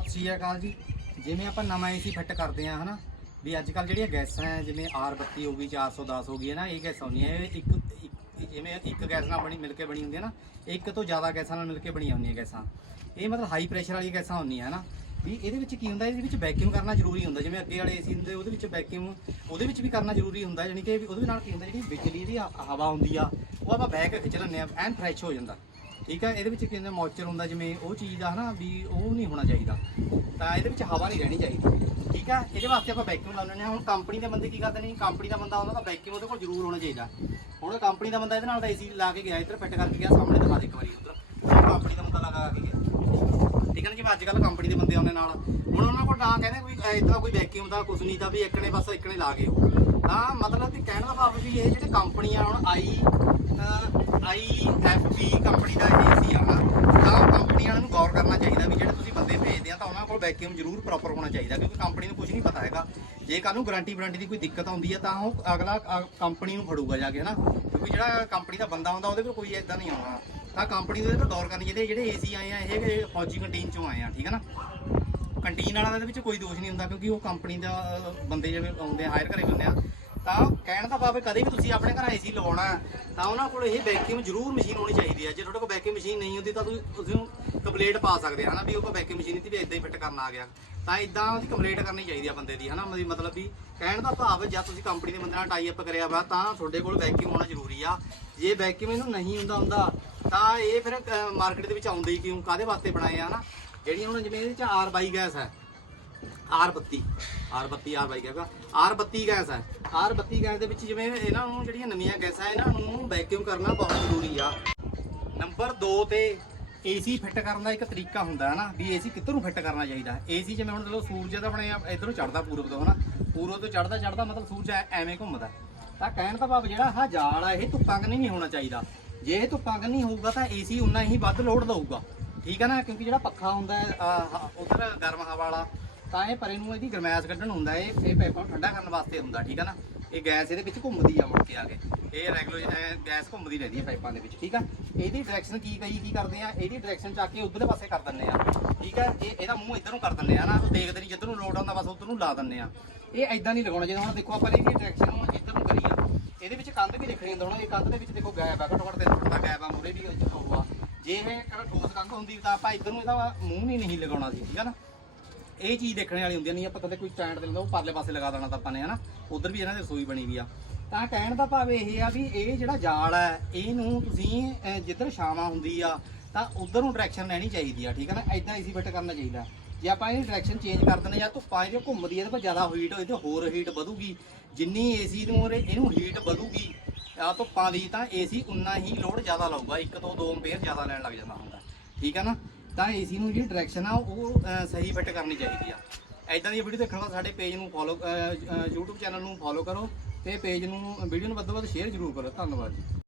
ਸਤਿ ਸ਼੍ਰੀ ਅਕਾਲ ਜੀ। ਜਿਵੇਂ ਆਪਾਂ ਨਵਾਂ ਏਸੀ ਫਿੱਟ ਕਰਦੇ ਆ ਹਨਾ? ਵੀ ਅੱਜ ਕੱਲ ਜਿਹੜੀਆਂ ਗੈਸਾਂ ਹੈ, ਜਿਵੇਂ R32 ਹੋ ਗਈ 410 ਹੋ ਗਈ ਹੈ ਨਾ ਇਹ ਗੈਸਾਂ ਹੁੰਦੀਆਂ। ਇਹ ਇੱਕ, ਇੱਕ- ਜਿਵੇਂ ਇੱਕ ਗੈਸ ਨਾਲ ਬਣੀ, ਮਿਲ ਕੇ ਬਣੀ ਹੁੰਦੀ ਹੈ ਨਾ? ਇੱਕ ਤੋਂ ਜ਼ਿਆਦਾ ਗੈਸਾਂ ਨਾਲ ਮਿਲ ਕੇ ਬਣੀਆਂ ਹੁੰਦੀਆਂ ਗੈਸਾਂ। ਇਹ ਮਤਲਬ ਹਾਈ ਪ੍ਰੈਸ਼ਰ ਵਾਲੀਆਂ ਗੈਸਾਂ ਹੁੰਦੀਆਂ ਹੈ ਨਾ ਵੀ ਇਹਦੇ ਵਿੱਚ ਕੀ ਹੁੰਦਾ? ਇਹਦੇ ਵਿੱਚ ਵੈਕਿਊਮ ਕਰਨਾ ਜ਼ਰੂਰੀ ਹੁੰਦਾ। ਜਿਵੇਂ ਅੱਗੇ ਵਾਲੇ ਏਸੀ ਹੁੰਦੇ, ਉਹਦੇ ਵਿੱਚ ਵੈਕਿਊਮ ਉਹਦੇ ਵਿੱਚ ਵੀ ਕਰਨਾ ਜ਼ਰੂਰੀ ਹੁੰਦਾ। ਯਾਨੀ ਕਿ ਵੀ ਉਹਦੇ ਨਾਲ ਕੀ ਹੁੰਦਾ? ਜਿਹੜੀ ਬਿਜਲੀ ਦੀ ਹ- ਹਵਾ ਹੁੰਦੀ ਆ, ਉਹ ਆਪਾਂ ਬਹਿ ਕੇ ਖਿੱਚ ਲੈਂਦੇ ਆ ਐਨ ਫਰੈਸ਼ ਹੋ ਜਾਂਦਾ। ਠੀਕ ਹੈ ਇਹਦੇ ਵਿੱਚ ਕਿੰਨਾ ਮੋਇਸਚਰ ਹੁੰਦਾ, ਜਿਵੇਂ ਉਹ ਚੀਜ਼ ਆ ਹਨਾ, ਵੀ ਉਹ ਨਹੀਂ ਹੋਣਾ ਚਾਹੀਦਾ। ਤਾਂ ਇਹਦੇ ਵਿੱਚ ਹਵਾ ਨਹੀਂ ਰਹਿਣੀ ਚਾਹੀਦੀ। ਠੀਕ ਹੈ ਇਹਦੇ ਵਾਸਤੇ ਆਪਾਂ ਵੈਕਿਊਮ ਲਾ ਲੈਂਦੇ ਹਾਂ। ਹੁਣ ਕੰਪਨੀ ਦੇ ਬੰਦੇ ਕੀ ਕਰਦੇ ਨੇ ਕੰਪਨੀ ਦਾ ਬੰਦਾ ਉਹਨਾਂ ਦਾ ਵੈਕਿਊਮ ਉਹਦੇ ਕੋਲ ਜ਼ਰੂਰ ਹੋਣਾ ਚਾਹੀਦਾ। ਹੁਣ ਕੰਪਨੀ ਦਾ ਬੰਦਾ ਇਹਦੇ ਨਾਲ ਦਾ ਏਸੀ ਲਾ ਕੇ ਗਿਆ, ਇੱਧਰ ਫਿੱਟ ਕਰਕੇ ਗਿਆ, ਸਾਹਮਣੇ ਦਿਖਾ ਦੇ ਇੱਕ ਵਾਰੀ ਉੱਧਰ। ਕੰਪਨੀ ਦਾ ਬੰਦਾ ਲਗਾ ਕੇ ਗਿਆ। ਠੀਕ ਹੈ ਨਾ, ਜਿਵੇਂ ਅੱਜ ਕੱਲ ਕੰਪਨੀ ਦੇ ਬੰਦੇ ਆਉਂਦੇ ਨਾਲ। ਹੁਣ ਉਹਨਾਂ ਕੋਲ ਤਾਂ ਕਹਿੰਦੇ ਕੋਈ ਇਦਾਂ ਕੋਈ ਵੈਕਿਊਮ ਦਾ ਕੁਝ ਨਹੀਂ ਤਾਂ ਵੀ ਇੱਕ ਨੇ ਬਸ ਇੱਕ ਨੇ ਲਾ ਗਏ ਉਹ ਤਾਂ ਮਤਲਬ ਕਿ ਕਹਿਣ ਦਾ ਭਾਵ ਵੀ ਇਹ ਜਿਹੜੇ ਕੰਪਨੀਆਂ ਹੁਣ ਆਈ ਆਈ ਕੰਪਨੀ ਦਾ ਇਹ ਆ ਨਾ ਤਾਂ ਕੰਪਨੀਆਂ ਨੂੰ ਗੌਰ ਕਰਨਾ ਚਾਹੀਦਾ ਵੀ ਜਿਹੜੇ ਤੁਸੀਂ ਬੰਦੇ ਭੇਜਦੇ ਆ ਤਾਂ ਉਹਨਾਂ ਕੋਲ ਵੈਕਿਊਮ ਜ਼ਰੂਰ ਪ੍ਰੋਪਰ ਹੋਣਾ ਚਾਹੀਦਾ, ਕਿਉਂਕਿ ਕੰਪਨੀ ਨੂੰ ਕੁਝ ਨਹੀਂ ਪਤਾ ਹੈਗਾ। ਜੇ ਕੱਲ ਨੂੰ ਗਾਰੰਟੀ ਵਾਰੰਟੀ ਦੀ ਕੋਈ ਦਿੱਕਤ ਆਉਂਦੀ ਹੈ ਤਾਂ ਉਹ ਅਗਲਾ ਕੰਪਨੀ ਨੂੰ ਫੜੂਗਾ ਜਾ ਕੇ, ਹਨਾ? ਕਿਉਂਕਿ ਜਿਹੜਾ ਕੰਪਨੀ ਦਾ ਬੰਦਾ ਹੁੰਦਾ ਉਹਦੇ ਕੋਲ ਕੋਈ ਇਦਾਂ ਨਹੀਂ ਆਉਣਾ ਤਾਂ ਕੰਪਨੀ ਨੂੰ ਇਹਦੇ ਤੇ ਗੌਰ ਕਰਨੀ ਚਾਹੀਦੀ ਹੈ। ਜਿਹੜੇ ਏਸੀ ਆਏ ਆ, ਇਹ ਫੌਜੀ ਕੰਟੀਨ ਚੋਂ ਆਏ ਆ, ਠੀਕ ਹੈ ਨਾ? ਕੰਟੀਨ ਵਾਲਾ ਦੇ ਵਿੱਚ ਕੋਈ ਦੋਸ਼ ਨਹੀਂ ਹੁੰਦਾ, ਕਿਉਂਕਿ ਉਹ ਕੰਪਨੀ ਦਾ ਬੰਦੇ ਜਿਵੇਂ ਆਉਂਦੇ ਆ ਹਾਇਰ ਕਰੇ ਹੁੰਦੇ ਆ। ਤਾਂ ਕਹਿਣ ਦਾ ਭਾਵ ਕਦੇ ਵੀ ਤੁਸੀਂ ਆਪਣੇ ਘਰ ਏਸੀ ਲਵਾਉਣਾ ਤਾਂ ਉਹਨਾਂ ਕੋਲ ਇਹ ਵੈਕਿਊਮ ਜ਼ਰੂਰ ਮਸ਼ੀਨ ਹੋਣੀ ਚਾਹੀਦੀ ਹੈ। ਜੇ ਤੁਹਾਡੇ ਕੋਲ ਵੈਕਿਊਮ ਮਸ਼ੀਨ ਨਹੀਂ ਹੁੰਦੀ ਤਾਂ ਤੁਸੀਂ ਤੁਸੀਂ ਕੰਪਲੇਂਟ ਪਾ ਸਕਦੇ ਆ ਹਨਾ, ਵੀ ਉਹ ਕੋਲ ਵੈਕਿਊਮ ਮਸ਼ੀਨ ਨਹੀਂ ਵੀ ਇਦਾਂ ਹੀ ਫਿੱਟ ਕਰਨ ਆ ਗਿਆ। ਤਾਂ ਇਦਾਂ ਉਹਦੀ ਕੰਪਲੇਂਟ ਕਰਨੀ ਚਾਹੀਦੀ ਆ ਬੰਦੇ ਦੀ, ਹਨਾ ਵੀ ਮਤਲਬ ਵੀ ਕਹਿਣ ਦਾ ਭਾਵ ਹੈ ਜਦ ਤੁਸੀਂ ਕੰਪਨੀ ਦੇ ਬੰਦੇ ਨਾਲ ਟਾਈ ਅਪ ਕਰਿਆ ਵਾ, ਤਾਂ ਤੁਹਾਡੇ ਕੋਲ ਵੈਕਿਊਮ ਹੋਣਾ ਜ਼ਰੂਰੀ ਆ। ਜੇ ਵੈਕਿਊਮ ਇਹਨੂੰ ਨਹੀਂ ਹੁੰਦਾ ਹੁੰਦਾ, ਤਾਂ ਇਹ ਫਿਰ ਮਾਰਕੀਟ ਦੇ ਵਿੱਚ ਆਉਂਦੇ ਹੀ ਕਿਉਂ? ਕਾਦੇ ਵਾਸਤੇ ਬਣਾਏ ਆ ਨਾ ਜਿਹੜੀਆਂ ਹੁਣ ਜਿਵੇਂ ਇਹਦੇ ਚ R22 ਗੈਸ ਹੈ R32 R32 R22 R R32 gas ਹੈ। R32 ਗੈਸ ਦੇ ਵਿੱਚ ਜਿਵੇਂ ਇਹਨਾਂ ਨੂੰ ਜਿਹੜੀਆਂ ਨਵੀਆਂ ਗੈਸਾਂ ਇਹਨਾਂ ਨੂੰ ਵੈਕਿਊਮ ਕਰਨਾ ਬਹੁਤ ਜ਼ਰੂਰੀ ਆ। ਨੰਬਰ 2 ਤੇ ਏਸੀ ਫਿੱਟ ਕਰਨ ਦਾ ਇੱਕ ਤਰੀਕਾ ਹੁੰਦਾ ਹੈ ਨਾ, ਵੀ ਏਸੀ ਕਿੱਧਰ ਨੂੰ ਫਿੱਟ ਕਰਨਾ ਚਾਹੀਦਾ ਏਸੀ ਜਿਵੇਂ ਹੁਣ ਚਲੋ ਸੂਰਜ ਦਾ ਆਪਣੇ ਇਧਰੋਂ ਚੜਦਾ ਪੂਰਬ ਤੋਂ, ਹਨਾ? ਪੂਰਬ ਤੋਂ ਚੜਦਾ ਚੜਦਾ ਮਤਲਬ ਸੂਰਜ ਐਵੇਂ ਘੁੰਮਦਾ ਤਾਂ ਕਹਿਣ ਦਾ ਭਾਵ ਜਿਹੜਾ ਆਹ ਜਾਲ ਆ, ਇਹ ਧੁੱਪਾਂ ਕੰਨੀ ਨਹੀਂ ਹੋਣਾ ਚਾਹੀਦਾ। ਜੇ ਇਹ ਧੁੱਪਾਂ ਕੰਨੀ ਹੋਊਗਾ ਤਾਂ ਏਸੀ ਉਨਾ ਹੀ ਵੱਧ ਲੋਡ ਦਊਗਾ ਠੀਕ ਹੈ ਨਾ? ਕਿਉਂਕਿ ਜਿਹੜਾ ਪੱਖਾ ਹੁੰਦਾ ਉਧਰ ਗਰਮ ਹਵਾ ਵਾਲਾ ਤਾਂ ਇਹ ਪਰੇ ਨੂੰ ਇਹਦੀ ਗਰਮੈਸ਼ ਕੱਢਣ ਹੁੰਦਾ ਇਹ ਇਹ ਪਾਈਪਾਂ ਨੂੰ ਠੰਡਾ ਕਰਨ ਵਾਸਤੇ ਹੁੰਦਾ, ਠੀਕ ਹੈ ਨਾ? ਇਹ ਗੈਸ ਇਹਦੇ ਵਿੱਚ ਘੁੰਮਦੀ ਆ ਮੁੜ ਕੇ ਆ ਕੇ। ਇਹ ਰੈਗੂਲਰ ਗੈਸ ਘੁੰਮਦੀ ਰਹਿੰਦੀ ਹੈ ਪਾਈਪਾਂ ਦੇ ਵਿੱਚ, ਠੀਕ ਆ? ਇਹਦੀ ਡਾਇਰੈਕਸ਼ਨ ਕੀ ਕਹੀ, ਕੀ ਕਰਦੇ ਆ? ਇਹਦੀ ਡਾਇਰੈਕਸ਼ਨ ਚੱਕ ਕੇ ਉਧਰਲੇ ਪਾਸੇ ਕਰ ਦਿੰਨੇ ਆ, ਠੀਕ ਆ? ਇਹ ਇਹਦਾ ਮੂੰਹ ਇਧਰ ਨੂੰ ਕਰ ਦਿੰਨੇ ਆ ਨਾ ਉਹ ਦੇਖਦੇ ਨਹੀਂ ਜਿੱਧਰ ਨੂੰ ਲੋਡ ਆਉਂਦਾ ਬਸ ਉਧਰ ਨੂੰ ਲਾ ਦਿੰਨੇ ਆ। ਇਹ ਐਦਾਂ ਨਹੀਂ ਲਗਾਉਣਾ ਜਿਵੇਂ ਹੁਣ ਦੇਖੋ ਆਪਾਂ ਇਹਦੀ ਡਾਇਰੈਕਸ਼ਨ ਨੂੰ ਇੱਧਰ ਨੂੰ ਕਰੀ ਆ। ਇਹਦੇ ਵਿੱਚ ਕੰਧ ਵੀ ਦਿਖਣੀ ਹੁੰਦਾ ਹੁਣ, ਇਹ ਕੰਧ ਦੇ ਵਿੱਚ ਦੇਖੋ ਗੈਪ ਆ, ਘੱਟੋ ਘੱਟ 3 ਫੁੱਟ ਦਾ ਗੈਪ ਆ ਮੂਰੇ ਵੀ ਹੋਊਗਾ। ਜੇ ਇਹ ਕਰ ਠੋਸ ਕੰਧ ਹੁੰਦੀ ਤਾਂ ਆਪਾਂ ਇੱਧਰ ਨੂੰ ਇਹਦਾ ਮੂੰਹ ਨਹੀਂ ਨਹੀਂ ਲਗਾਉਣਾ ਸੀ, ਠੀਕ ਆ ਨਾ? ਇਹ ਚੀਜ਼ ਦੇਖਣ ਵਾਲੀ ਹੁੰਦੀ ਆ, ਨਹੀਂ ਆਪਾਂ ਕਦੇ ਕੋਈ ਸਟੈਂਡ ਦੇ ਲੈਂਦਾ ਉਹ ਪਰਲੇ ਪਾਸੇ ਲਗਾ ਦੇਣਾ ਤਾਂ ਆਪਾਂ ਨੇ ਹਨਾ? ਉਧਰ ਵੀ ਇਹਨਾਂ ਦੀ ਰਸੋਈ ਬਣੀ ਵੀ ਆ। ਤਾਂ ਕਹਿਣ ਦਾ ਭਾਵ ਇਹ ਆ ਵੀ ਇਹ ਜਿਹੜਾ ਜਾਲ ਹੈ ਇਹਨੂੰ ਤੁਸੀਂ ਜਿੱਧਰ ਛਾਵਾਂ ਹੁੰਦੀ ਆ ਤਾਂ ਉਧਰ ਨੂੰ ਡਾਇਰੈਕਸ਼ਨ ਲੈਣੀ ਚਾਹੀਦੀ ਆ ਠੀਕ ਹੈ ਨਾ? ਐਦਾਂ ਈਜ਼ੀ ਫਿੱਟ ਕਰਨਾ ਚਾਹੀਦਾ। ਜੇ ਆਪਾਂ ਇਹਦੀ ਡਾਇਰੈਕਸ਼ਨ ਚੇਂਜ ਕਰ ਦਿੰਦੇ ਜਾਂ ਧੁੱਪਾਂ ਇਹਦੇ ਘੁੰਮਦੀ ਇਹਦੇ ਪਰ ਜ਼ਿਆਦਾ ਹੀਟ ਹੋਏ ਤੇ ਹੋਰ ਹੀਟ ਵਧੂਗੀ। ਜਿੰਨੀ ਏਸੀ ਨੂੰ ਉਹਦੇ- ਇਹਨੂੰ ਹੀਟ ਵਧੂਗੀ। ਆ ਧੁੱਪਾਂ ਦੀ ਤਾਂ ਏਸੀ ਉਨਾ ਹੀ ਲੋਡ ਜ਼ਿਆਦਾ ਲਊਗਾ 1 ਤੋਂ 2 ਐਂਪੀਅਰ ਜ਼ਿਆਦਾ ਲੈਣ ਲੱਗ ਜਾਂਦਾ ਹੁੰਦਾ ਠੀਕ ਹੈ ਨਾ? ਤਾਂ ਏਸੀ ਨੂੰ ਜਿਹੜੀ ਡਾਇਰੈਕਸ਼ਨ ਆ ਉਹ ਅਹ, ਸਹੀ ਫਿੱਟ ਕਰਨੀ ਚਾਹੀਦੀ ਆ। ਐਦਾਂ ਦੀ ਵੀਡੀਓ ਦੇਖਣ ਵਾਸਤੇ ਸਾਡੇ ਪੇਜ ਨੂੰ ਫੋਲੋ YouTube ਚੈਨਲ ਨੂੰ ਫੋਲੋ ਕਰੋ ਤੇ ਪੇਜ ਨੂੰ ਵੀਡੀਓ ਨੂੰ ਵੱਧ ਤੋਂ ਵੱਧ ਸ਼ੇਅਰ ਜ਼ਰੂਰ ਕਰੋ। ਧੰਨਵਾਦ ਜੀ।